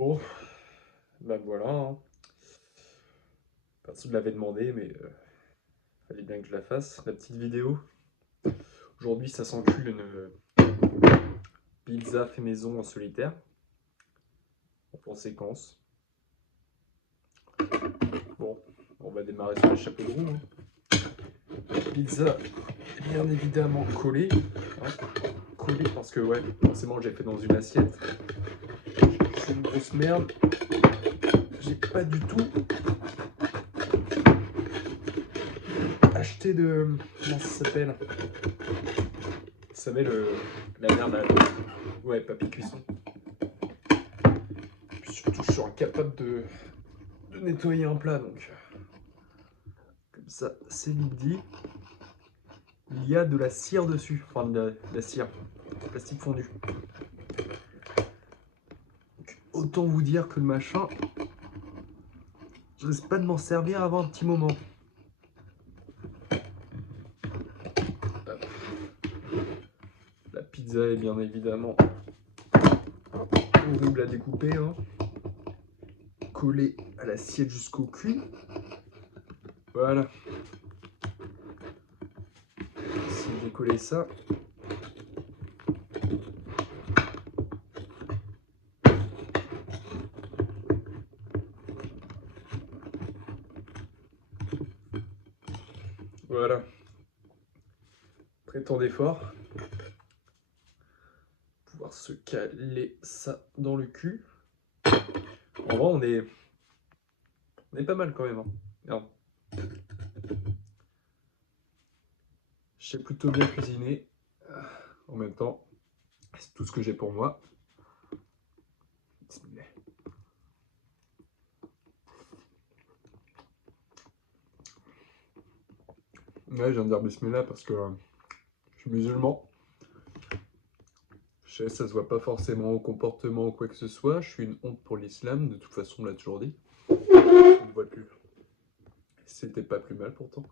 Bon, bah voilà, hein. Personne ne l'avait demandé, mais fallait bien que je la fasse, la petite vidéo. Aujourd'hui, ça s'encule une pizza fait maison en solitaire, en conséquence. Bon, on va démarrer sur le chapeau de roue, hein. La pizza est bien évidemment collée, hein. Collée parce que, ouais, forcément, j'ai fait dans une assiette. C'est une grosse merde. J'ai pas du tout acheté de... Comment ça s'appelle? Vous savez, la merde, là. Ouais, papy cuisson. Puis surtout, je suis incapable de nettoyer un plat, donc comme ça, c'est vite dit. Il y a de la cire dessus, enfin de la cire, plastique fondu. Donc, autant vous dire que le machin, je risque pas de m'en servir avant un petit moment. La pizza est bien évidemment horrible à découper, hein. Collée à l'assiette jusqu'au cul. Voilà. Si je vais coller ça. Voilà. Très temps d'effort. Pouvoir se caler ça dans le cul. En vrai, on est pas mal quand même, hein. Non. Je sais plutôt bien cuisiner. En même temps, c'est tout ce que j'ai pour moi. Ouais, je viens de dire bismillah parce que je suis musulman. Je sais, ça se voit pas forcément au comportement ou quoi que ce soit. Je suis une honte pour l'islam, de toute façon, on l'a toujours dit. On ne voit plus. C'était pas plus mal pourtant.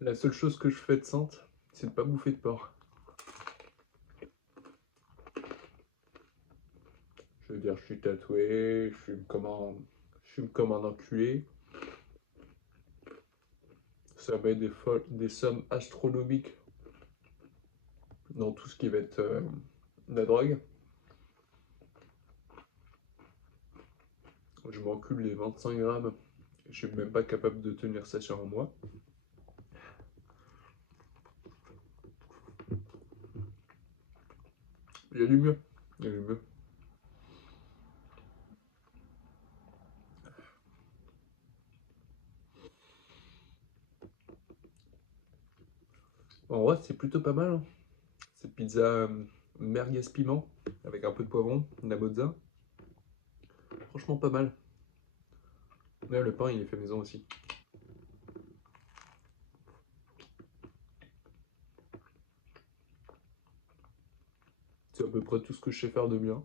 La seule chose que je fais de sainte, c'est de pas bouffer de porc. Je veux dire, je suis tatoué, je fume comme un enculé. Ça va être des sommes astronomiques dans tout ce qui va être la drogue. Je m'encule les 25 grammes. Je suis même pas capable de tenir ça sur un mois. Il y a du mieux. Il y a du mieux. En vrai, c'est plutôt pas mal, hein. Cette pizza merguez piment avec un peu de poivron, de la mozza. Franchement, pas mal. Là, le pain, il est fait maison aussi. C'est à peu près tout ce que je sais faire de bien.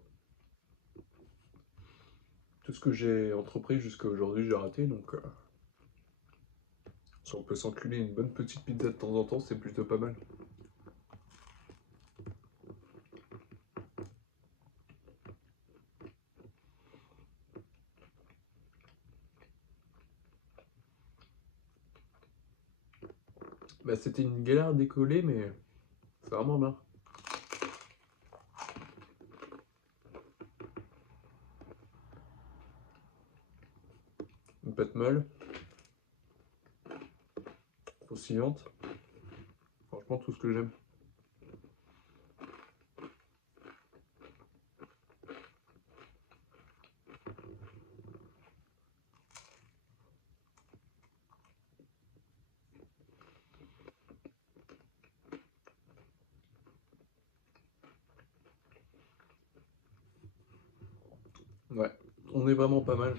Tout ce que j'ai entrepris jusqu'à aujourd'hui, j'ai raté. Donc, si on peut s'enculer une bonne petite pizza de temps en temps, c'est plutôt pas mal. Bah, c'était une galère à décoller, mais c'est vraiment bien. Une pâte molle, croustillante. Franchement, tout ce que j'aime. Ouais, on est vraiment pas mal.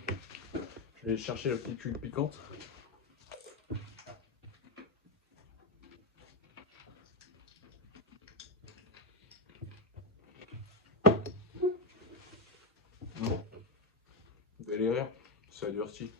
Je vais aller chercher la petite huile piquante. Vous allez rire, ça a durci.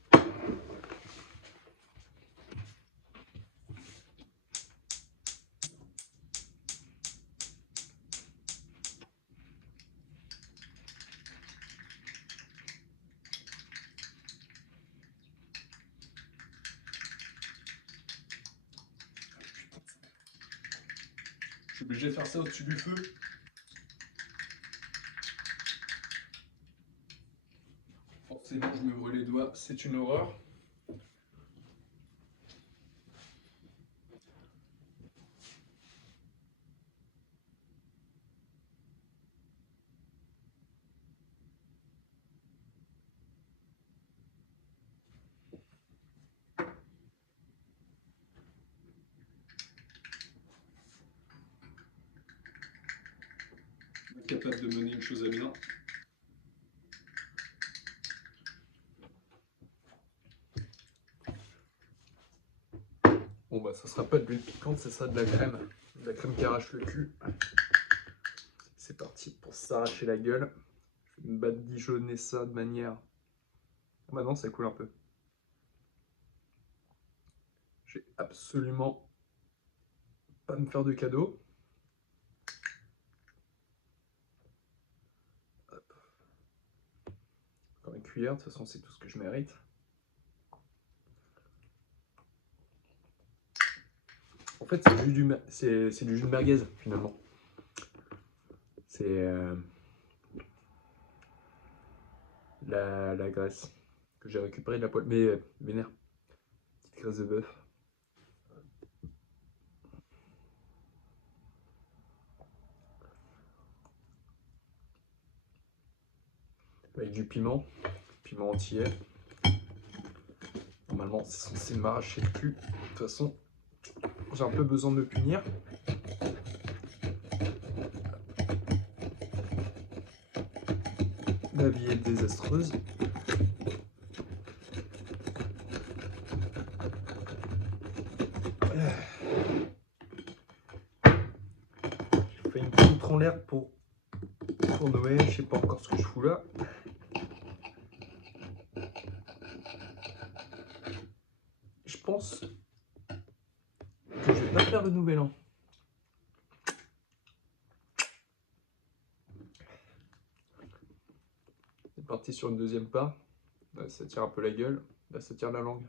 Je suis obligé de faire ça au-dessus du feu. Forcément, je me brûle les doigts, c'est une horreur. Capable de mener une chose à bien. Bon bah ça sera pas de l'huile piquante, c'est ça, de la crème. De la crème qui arrache le cul. C'est parti pour s'arracher la gueule. Je vais me badigeonner ça de manière... Ah bah non, ça coule un peu. Je vais absolument pas me faire de cadeaux. Hop. Encore une cuillère, de toute façon c'est tout ce que je mérite. En fait c'est du jus de merguez finalement. C'est la graisse que j'ai récupérée de la poêle. Mais vénère, petite graisse de bœuf. Avec du piment entier. Normalement, c'est censé m'arracher le cul. De toute façon, j'ai un peu besoin de me punir. La vie est désastreuse. Je fais une petite en l'air pour Noël. Je sais pas encore ce que je fous là. Je pense que je vais pas faire le nouvel an. C'est parti sur une deuxième part. Là, ça tire un peu la gueule. Là, ça tire la langue.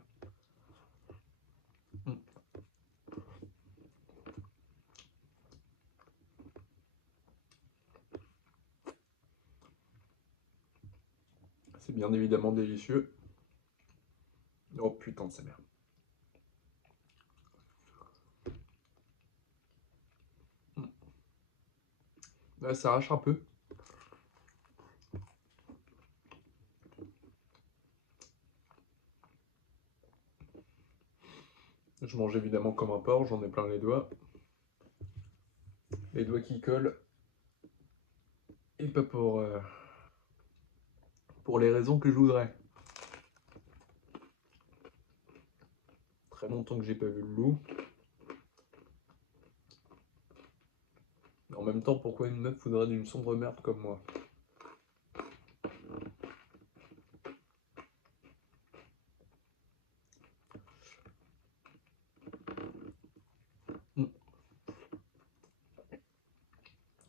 C'est bien évidemment délicieux. Oh putain de sa mère. Là, ça arrache un peu. Je mange évidemment comme un porc, j'en ai plein les doigts. Les doigts qui collent. Et pas pour les raisons que je voudrais. Très longtemps que j'ai pas vu le loup. Mais en même temps, pourquoi une meuf voudrait d'une sombre merde comme moi?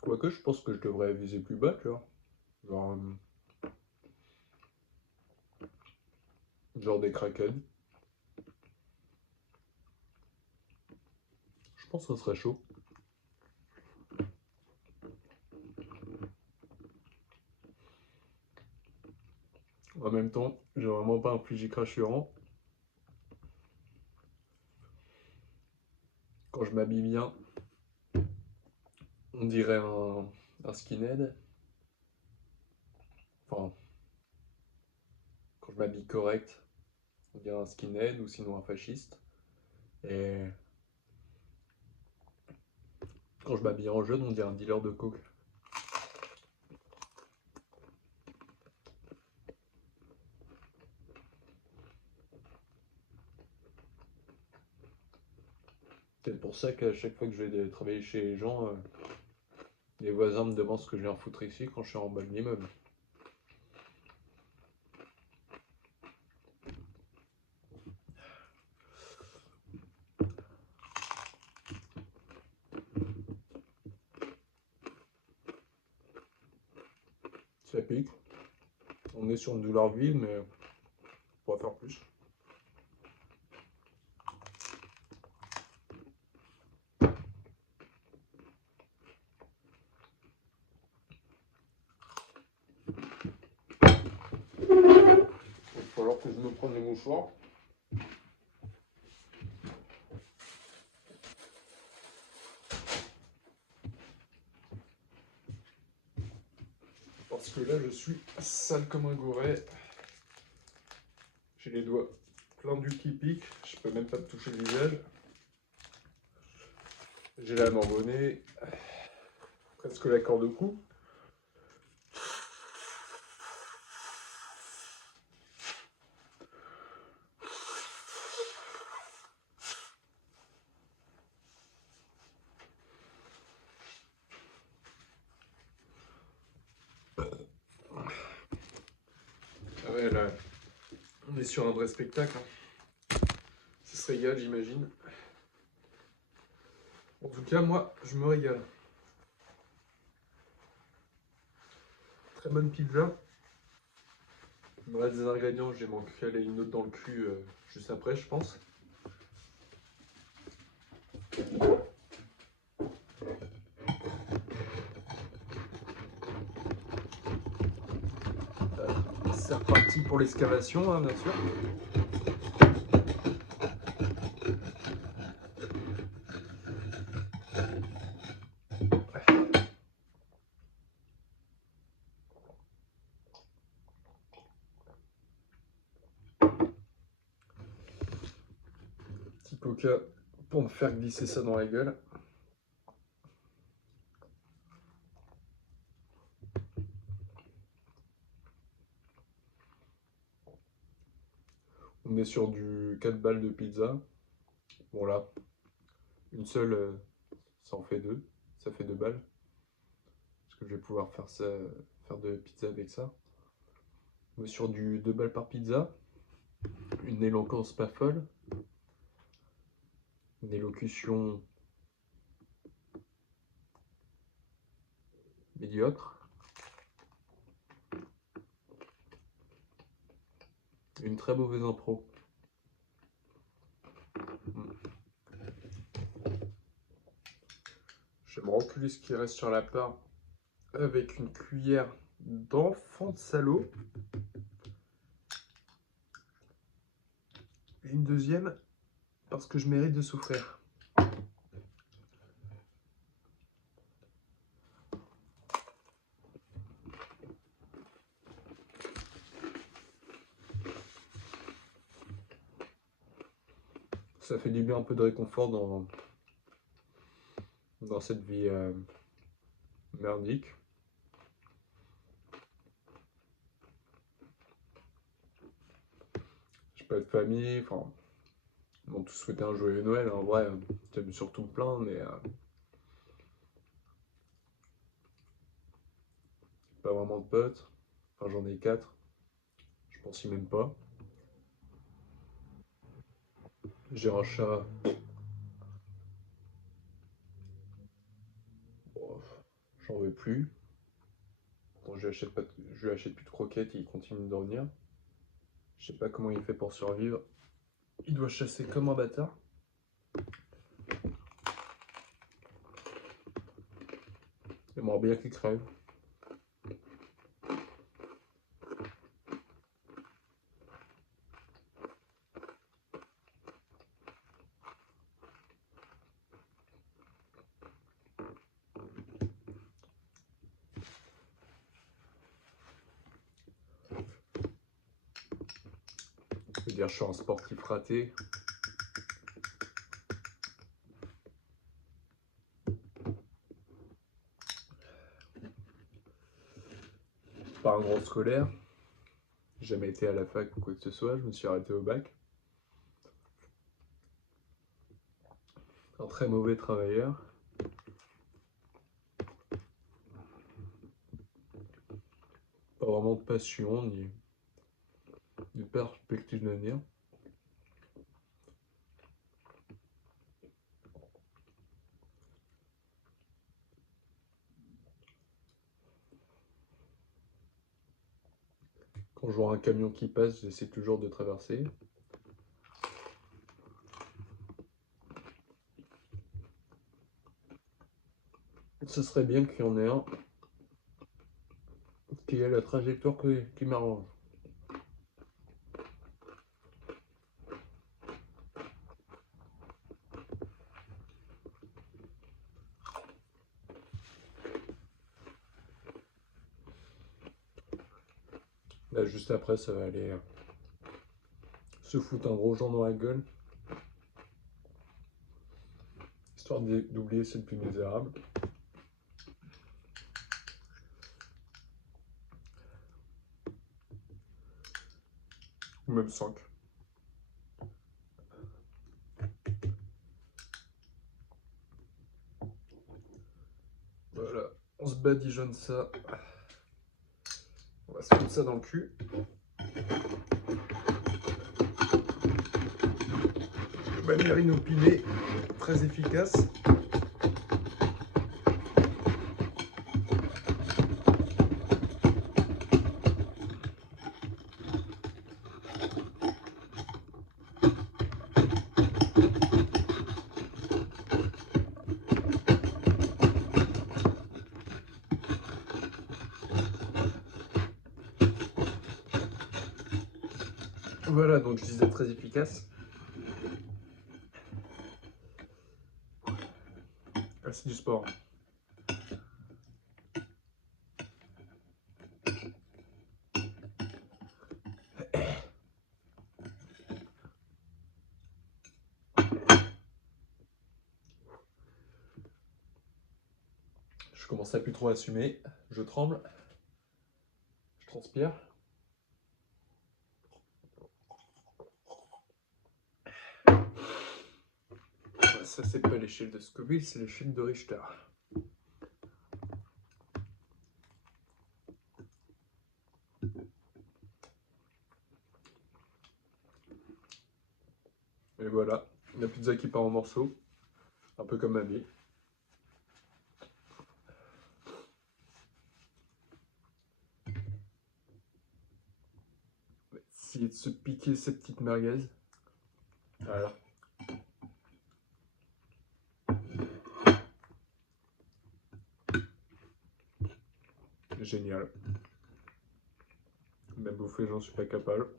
Quoique, je pense que je devrais viser plus bas, tu vois. Genre des kraken. Je pense que ça serait chaud. En même temps, j'ai vraiment pas un fusil crachurant. Quand je m'habille bien, on dirait un skinhead. Enfin, quand je m'habille correct, on dirait un skinhead ou sinon un fasciste. Et quand je m'habille en jeune, on dirait un dealer de coke. C'est pour ça qu'à chaque fois que je vais travailler chez les gens, les voisins me demandent ce que je viens foutre ici quand je suis en bas de l'immeuble. Ça pique. On est sur une douleur vive, mais on pourrait faire plus. falloir que je me prenne les mouchoirs. Parce que là, je suis sale comme un goret. J'ai les doigts plein d'huile qui pique. Je peux même pas me toucher le visage. J'ai la main au nez. Presque la corde au cou. Ah ouais, là, on est sur un vrai spectacle. Ça se régale, j'imagine. En tout cas, moi, je me régale. Très bonne pizza. Il me reste des ingrédients, je vais m'en caler une autre dans le cul juste après, je pense. C'est reparti pour l'excavation, hein, bien sûr. Petit coca pour me faire glisser ça dans la gueule. On est sur du 4 balles de pizza. Bon là, une seule, ça en fait 2. Ça fait 2 balles. Parce que je vais pouvoir faire ça, faire de pizza avec ça. On est sur du 2 balles par pizza. Une éloquence pas folle. Une élocution médiocre. Une très mauvaise impro. Je vais me reculer ce qui reste sur la part avec une cuillère d'enfant de salaud. Et une deuxième parce que je mérite de souffrir. Ça fait du bien, un peu de réconfort dans cette vie merdique. J'ai pas de famille, enfin, ils m'ont tous souhaité un joyeux Noël. En vrai, j'aime surtout me plaindre, mais pas vraiment de potes. Enfin, j'en ai 4. Je pense y même pas. J'ai un chat. Bon, j'en veux plus. Bon, je lui achète plus de croquettes, il continue de dormir. Je sais pas comment il fait pour survivre. Il doit chasser comme un bâtard. J'aimerais bien qu'il crève. Je veux dire, je suis un sportif raté. Pas un grand scolaire. J'ai jamais été à la fac ou quoi que ce soit. Je me suis arrêté au bac. Un très mauvais travailleur. Pas vraiment de passion ni de perspective d'avenir. Quand je vois un camion qui passe, j'essaie toujours de traverser. Ce serait bien qu'il y en ait un qui ait la trajectoire qui m'arrange. Là, juste après, ça va aller se foutre un gros joint dans la gueule. Histoire d'oublier c'est le plus misérable. Ou même 5. Voilà, on se badigeonne ça. On va se foutre ça dans le cul. Manière inopinée, très efficace. Voilà, donc je disais très efficace. Ah, c'est du sport. Je commence à plus trop assumer. Je tremble. Je transpire. Ça, c'est pas l'échelle de Scoville, c'est l'échelle de Richter. Et voilà, la pizza qui part en morceaux, un peu comme ma vie. On va essayer de se piquer ces petites merguez. Voilà. Génial. Même bouffer, j'en suis pas capable.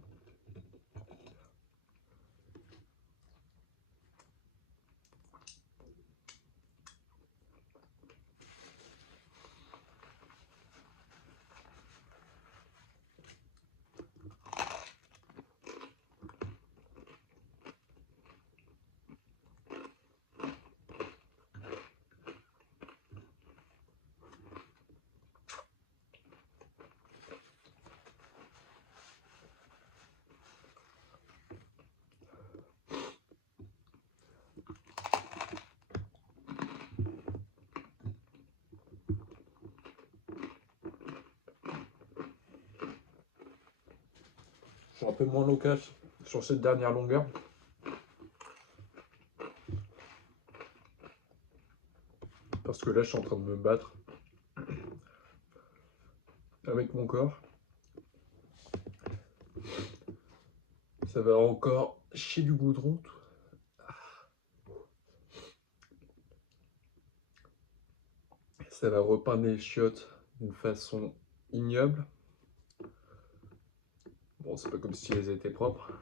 Je suis un peu moins loquace sur cette dernière longueur. Parce que là, je suis en train de me battre avec mon corps. Ça va encore chier du goudron. Ça va repeindre les chiottes d'une façon ignoble. Bon, c'est pas comme si elles étaient propres.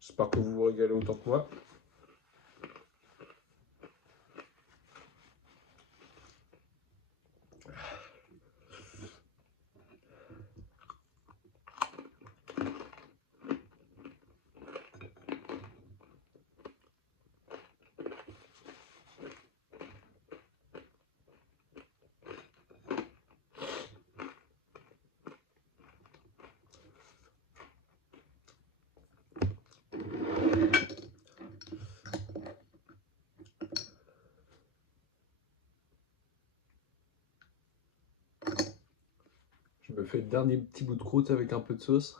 J'espère que vous vous régalez autant que moi. Je me fais le dernier petit bout de croûte avec un peu de sauce.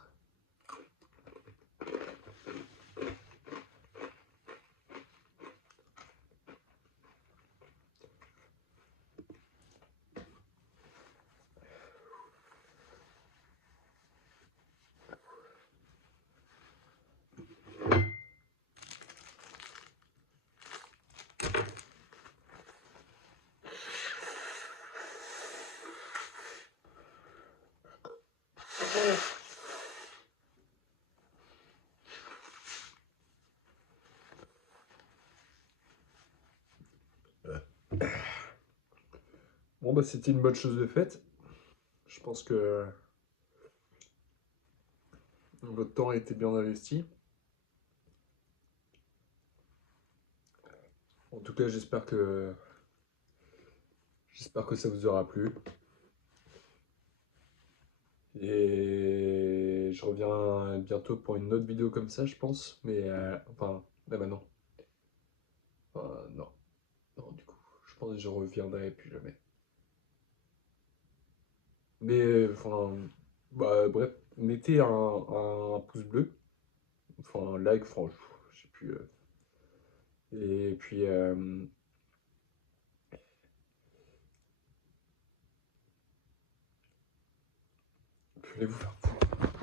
Bon bah c'était une bonne chose de faite. Je pense que votre temps a été bien investi. En tout cas, j'espère que ça vous aura plu. Et je reviens bientôt pour une autre vidéo comme ça, je pense. Mais enfin, là maintenant. Enfin, non. Non, du coup, je pense que je reviendrai plus jamais. Mais enfin, bah, bref, mettez un pouce bleu. Enfin, un like, enfin, je sais plus. Et puis, allez vous faire foutre.